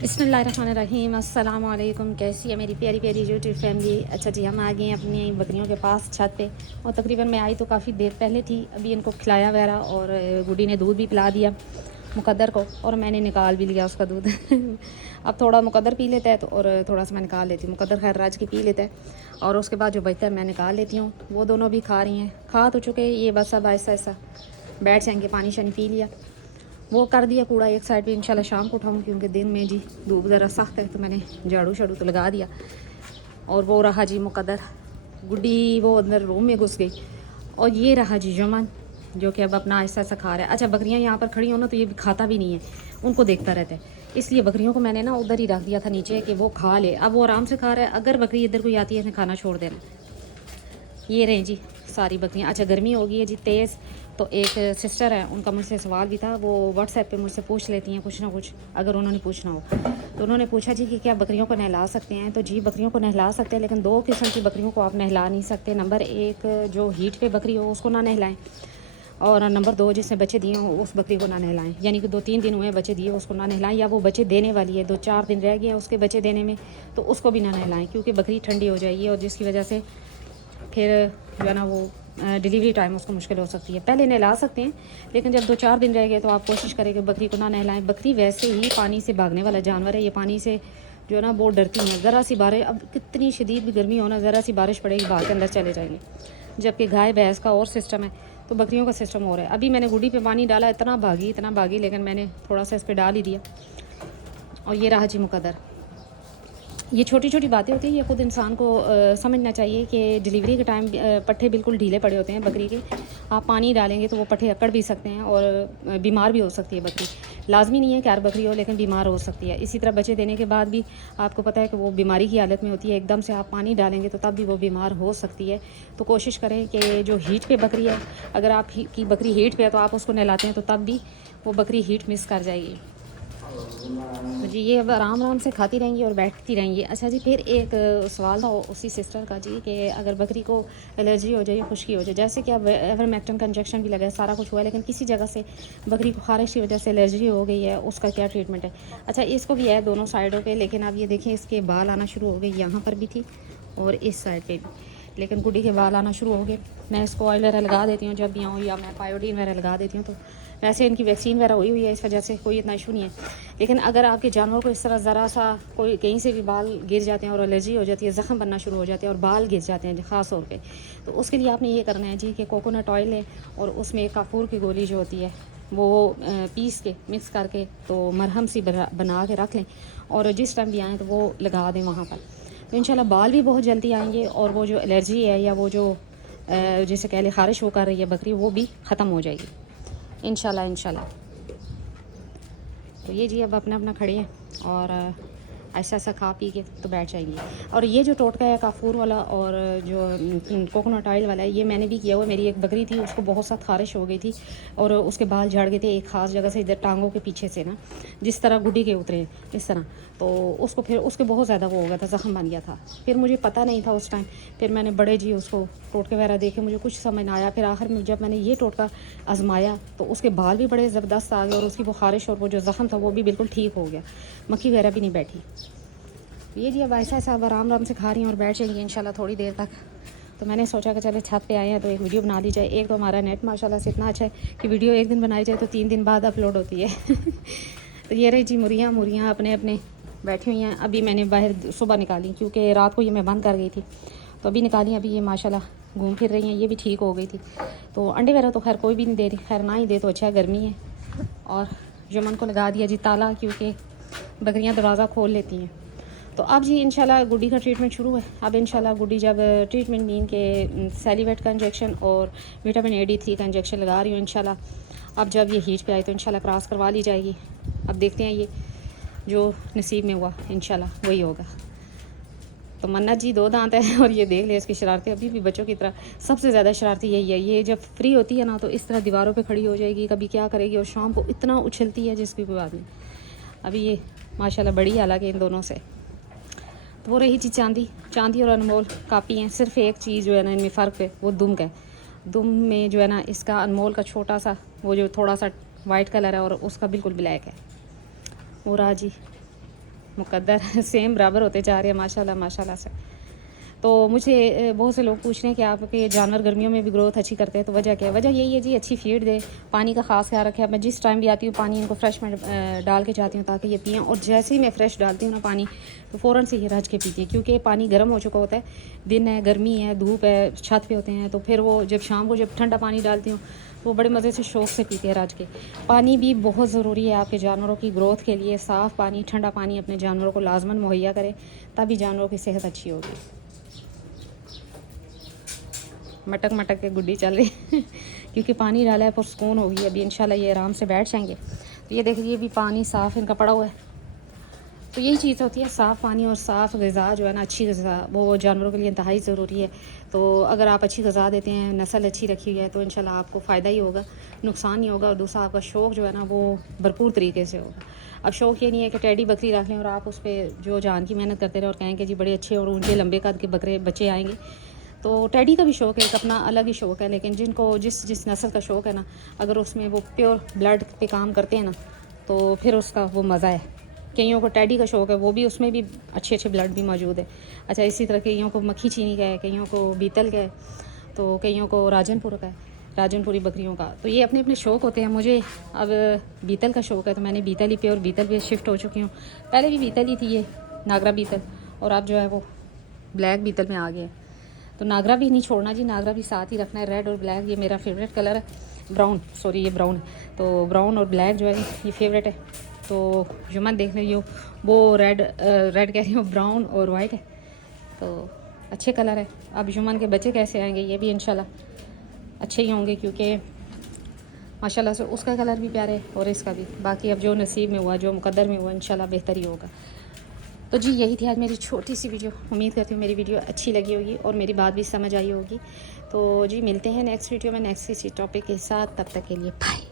बिस्मिल्लाहिर्रहमानिर्रहीम। अस्सलाम वालेकुम। कैसी है मेरी प्यारी प्यारी यूट्यूब फैमिली। अच्छा जी, हम आ गए हैं अपनी बकरियों के पास छत पे, और तकरीबन मैं आई तो काफ़ी देर पहले थी। अभी इनको खिलाया वगैरह और गुड्डी ने दूध भी पिला दिया मुकद्दर को, और मैंने निकाल भी लिया उसका दूध। अब थोड़ा मुकद्दर पी लेता है तो और थोड़ा सा मैं निकाल लेती हूँ। मुकद्दर खैर राज की पी लेता है, और उसके बाद जो बचता है मैं निकाल लेती हूँ। वो दोनों भी खा रही हैं, खा तो चुके ये, बस अब ऐसा ऐसा बैठ जाएंगे। पानी शानी पी लिया, वो कर दिया कूड़ा एक साइड पे। इंशाल्लाह शाम को उठाऊँ, क्योंकि दिन में जी धूप ज़रा सख्त है, तो मैंने झाड़ू शाड़ू तो लगा दिया। और वो रहा जी मुकद्दर, गुड्डी वो अंदर रूम में घुस गई। और ये रहा जी यमन, जो कि अब अपना ऐसा ऐसा खा रहा है। अच्छा, बकरियां यहाँ पर खड़ी हो ना, तो ये खाता भी नहीं है, उनको देखता रहता है। इसलिए बकरियों को मैंने ना उधर ही रख दिया था नीचे, कि वो खा ले। अब वो आराम से खा रहा है। अगर बकरी इधर कोई आती है, इसने खाना छोड़ देना। ये रहे जी सारी बकरियाँ। अच्छा, गर्मी हो गई है जी तेज़, तो एक सिस्टर है, उनका मुझसे सवाल भी था। वो व्हाट्सएप पे मुझसे पूछ लेती हैं कुछ ना कुछ, अगर उन्होंने पूछना हो। तो उन्होंने पूछा जी कि क्या बकरियों को नहला सकते हैं। तो जी बकरियों को नहला सकते हैं, लेकिन दो किस्म की बकरियों को आप नहला नहीं सकते। नंबर एक, जो हीट पे बकरी हो उसको ना नहलाएं, और नंबर दो, जिसने बच्चे दिए हों उस बकरी को ना नहलाएं। यानी कि 2-3 दिन हुए बच्चे दिए, उसको ना नहलाएं। या वो बच्चे देने वाली है, 2-4 दिन रह गए हैं उसके बच्चे देने में, तो उसको भी ना नहलाएं, क्योंकि बकरी ठंडी हो जाएगी, और जिसकी वजह से फिर जो है ना वो डिलीवरी टाइम उसको मुश्किल हो सकती है। पहले नहला सकते हैं, लेकिन जब 2-4 दिन रह गए तो आप कोशिश करें कि बकरी को ना नहलाएं। बकरी वैसे ही पानी से भागने वाला जानवर है। ये पानी से जो है ना बहुत डरती हैं। ज़रा सी बारिश, अब कितनी शदीद भी गर्मी हो ना, ज़रा सी बारिश पड़ेगी भाग के अंदर चले जाएंगे। जबकि गाय भैंस का और सिस्टम है, तो बकरियों का सिस्टम और है। अभी मैंने गुड्डी पे पानी डाला, इतना भागी, लेकिन मैंने थोड़ा सा इस पर डाल ही दिया। और ये रहा जी मुकद्दर। ये छोटी छोटी बातें होती हैं, ये खुद इंसान को समझना चाहिए कि डिलीवरी के टाइम पट्ठे बिल्कुल ढीले पड़े होते हैं बकरी के। आप पानी डालेंगे तो वो पट्ठे अकड़ भी सकते हैं, और बीमार भी हो सकती है बकरी। लाजमी नहीं है कि हर बकरी हो, लेकिन बीमार हो सकती है। इसी तरह बच्चे देने के बाद भी आपको पता है कि वो बीमारी की हालत में होती है। एकदम से आप पानी डालेंगे तो तब भी वो बीमार हो सकती है। तो कोशिश करें कि जो हीट पे बकरी है, अगर आप की बकरी हीट पे है तो आप उसको नहलाते हैं, तो तब भी वो बकरी हीट मिस कर जाएगी। तो जी ये अब आराम आराम से खाती रहेंगी और बैठती रहेंगी। अच्छा जी, फिर एक सवाल था उसी सिस्टर का जी, कि अगर बकरी को एलर्जी हो जाए या खुश्की हो जाए, जैसे कि अब एवरमेक्टिन का इंजेक्शन भी लगा है, सारा कुछ हुआ है, लेकिन किसी जगह से बकरी को खारिश की वजह से एलर्जी हो गई है, उसका क्या ट्रीटमेंट है। अच्छा, इसको भी है दोनों साइडों पर, लेकिन अब ये देखें इसके बाल आना शुरू हो गए। यहाँ पर भी थी और इस साइड पर भी, लेकिन गुड्डी के बाल आना शुरू हो गए। मैं इसको ऑयल वगैरह लगा देती हूँ जब भी आऊँ, या मैं पायोडीन वगैरह लगा देती हूँ। तो वैसे इनकी वैक्सीन वगैरह हुई है, इस वजह से कोई इतना इशू नहीं है। लेकिन अगर आपके जानवर को इस तरह ज़रा सा कोई कहीं से भी बाल गिर जाते हैं और एलर्जी हो जाती है, ज़ख्म बनना शुरू हो जाते हैं और बाल गिर जाते हैं ख़ास तौर पे, तो उसके लिए आपने ये करना है जी कि कोकोनट ऑयल लें, और उसमें काफूर की गोली जो होती है वो पीस के मिक्स करके तो मरहम सी बना के रख लें, और जिस टाइम भी आएँ तो वो लगा दें वहाँ पर। तो इंशाल्लाह बाल भी बहुत जल्दी आएंगे, और वो जो एलर्जी है या वो जो जैसे कह ले ख़ारिश हो कर रही है बकरी, वो भी ख़त्म हो जाएगी इंशाल्लाह। तो ये जी अब अपना अपना खड़े हैं, और ऐसा ऐसा खा पी के तो बैठ जाएंगे। और ये जो टोटका है काफूर वाला और जो कोकोनट ऑयल वाला है, ये मैंने भी किया हुआ। मेरी एक बकरी थी, उसको बहुत सा खारिश हो गई थी, और उसके बाल झड़ गए थे एक ख़ास जगह से, इधर टांगों के पीछे से ना, जिस तरह गुड्डी के उतरे इस तरह। तो उसको फिर उसके बहुत ज़्यादा वो हो गया था, ज़ख्म बन गया था। फिर मुझे पता नहीं था उस टाइम, फिर मैंने बड़े जी उसको टोटके वगैरह देखे, मुझे कुछ समझ ना आया। फिर आखिर में जब मैंने ये टोटका आजमाया, तो उसके बाल भी बड़े ज़बरदस्त आ गए, और उसकी वो खारिश और वो जो ज़ख्म था वो भी बिल्कुल ठीक हो गया, मक्खी वगैरह भी नहीं बैठी। ये जी अब ऐसा ऐसा अब आराम आराम से खा रही हैं और बैठ जाएंगी इंशाल्लाह थोड़ी देर तक। तो मैंने सोचा कि चले छत पे आए हैं तो एक वीडियो बना ली जाए। एक तो हमारा नेट माशाल्लाह से इतना अच्छा है कि वीडियो एक दिन बनाई जाए तो 3 दिन बाद अपलोड होती है। तो ये रही जी मुरियाँ अपने अपने बैठी हुई हैं। अभी मैंने बाहर सुबह निकाली, क्योंकि रात को ये मैं बंद कर गई थी, तो अभी निकाली। अभी ये माशाल्लाह घूम फिर रही हैं, ये भी ठीक हो गई थी। तो अंडे वगैरह तो खैर कोई भी नहीं दे रही, खैर ना ही दे तो अच्छा है, गर्मी है। और यमन को लगा दिया जी ताला, क्योंकि बकरियां दरवाज़ा खोल लेती हैं। तो अब जी इंशाल्लाह गुड्डी का ट्रीटमेंट शुरू है। अब इंशाल्लाह गुड्डी जब ट्रीटमेंट मीन के सेलिवेट का इंजेक्शन और विटामिन A-D3 का इंजेक्शन लगा रही हूँ इंशाल्लाह। अब जब ये हीट पे आई तो इंशाल्लाह क्रॉस करवा ली जाएगी। अब देखते हैं, ये जो नसीब में हुआ इंशाल्लाह वही होगा। तो मन्नत जी 2 दांत है, और ये देख ले इसकी शरारतें, अभी भी बच्चों की तरह सबसे ज़्यादा शरारती यही है। ये जब फ्री होती है ना, तो इस तरह दीवारों पे खड़ी हो जाएगी, कभी क्या करेगी, और शाम को इतना उछलती है जिसकी कोई बात नहीं। अभी ये माशाल्लाह बड़ी हालांकि इन दोनों से। तो वो रही चीज़ चांदी और अनमोल कापी हैं। सिर्फ एक चीज़ जो है ना इनमें फ़र्क है, वो दुम का है। दुम में जो है ना इसका अनमोल का छोटा सा वो जो थोड़ा सा वाइट कलर है, और उसका बिल्कुल ब्लैक है। वो रहा जी मुकद्दर सेम बराबर होते जा रहे हैं माशाल्लाह माशाल्लाह से। तो मुझे बहुत से लोग पूछ रहे हैं कि आपके जानवर गर्मियों में भी ग्रोथ अच्छी करते हैं, तो वजह क्या है? वजह यही है जी, अच्छी फीड दे, पानी का खास ख्याल रखें। मैं जिस टाइम भी आती हूँ पानी इनको फ्रेश में डाल के जाती हूँ ताकि ये पिएँ, और जैसे ही मैं फ़्रेश डालती हूँ ना पानी, तो फ़ौरन से ये रज के पीती है, क्योंकि पानी गर्म हो चुका होता है, दिन है, गर्मी है, धूप है, छत पे होते हैं, तो फिर वो जब शाम को जब ठंडा पानी डालती हूँ वो बड़े मज़े से शौक़ से पीते हैं रज के। पानी भी बहुत ज़रूरी है आपके जानवरों की ग्रोथ के लिए। साफ़ पानी, ठंडा पानी अपने जानवरों को लाजमन मुहैया करें, तभी जानवरों की सेहत अच्छी होगी। मटक मटक के गुड्डी चल रही है क्योंकि पानी डाला है पर सुकून होगी। अभी इंशाल्लाह ये आराम से बैठ जाएंगे। तो ये देखिए, ये भी पानी साफ़ इनका पड़ा हुआ है। तो यही चीज़ होती है, साफ़ पानी और साफ़ ग़िज़ा जो है ना, अच्छी ग़िज़ा वो जानवरों के लिए इंतहाई ज़रूरी है। तो अगर आप अच्छी ग़िज़ा देते हैं, नस्ल अच्छी रखी है, तो इंशाल्लाह आपको फ़ायदा ही होगा, नुकसान नहीं होगा। और दूसरा, आपका शौक़ जो है ना वो भरपूर तरीके से होगा। अब शौक़ ये नहीं है कि टेडी बकरी रख लें और आप उस पर जो जान की मेहनत करते रहे और कहें कि जी बड़े अच्छे और ऊँचे लंबे कद के बकरे बच्चे आएँगे। तो टैडी का भी शौक़ है, एक अपना अलग ही शौक़ है। लेकिन जिनको जिस नस्ल का शौक़ है ना, अगर उसमें वो प्योर ब्लड पे काम करते हैं ना, तो फिर उसका वो मज़ा है। कईयों को टैडी का शौक़ है, वो भी उसमें भी अच्छे अच्छे ब्लड भी मौजूद है। अच्छा, इसी तरह कईयों को मक्खी चीनी का है, कईयों को बीतल का है, तो कईयों को राजनपुर का है, राजनपुरी बकरियों का। तो ये अपने अपने शौक़ होते हैं। मुझे अब बीतल का शौक़ है, तो मैंने बीतल ही प्योर बीतल पे शिफ्ट हो चुकी हूँ। पहले भी बीतल ही थी, ये नागरा बीतल, और अब जो है वो ब्लैक बीतल में आ गया है। तो नागरा भी नहीं छोड़ना जी, नागरा भी साथ ही रखना है। रेड और ब्लैक ये मेरा फेवरेट कलर है, ब्राउन, सॉरी ये ब्राउन है। तो ब्राउन और ब्लैक जो है ये फेवरेट है। तो जुम्मन देख रही हो, वो रेड कह रही हूँ, ब्राउन और वाइट है, तो अच्छे कलर है। अब जुम्मन के बच्चे कैसे आएंगे, ये भी इंशाल्लाह अच्छे ही होंगे, क्योंकि माशाल्लाह से उसका कलर भी प्यारा है और इसका भी। बाकी अब जो नसीब में हुआ, जो मुकद्दर में हुआ, इंशाल्लाह बेहतर ही होगा। तो जी यही थी आज मेरी छोटी सी वीडियो। उम्मीद करती हूँ मेरी वीडियो अच्छी लगी होगी और मेरी बात भी समझ आई होगी। तो जी मिलते हैं नेक्स्ट वीडियो में नेक्स्ट किसी टॉपिक के साथ। तब तक के लिए बाय।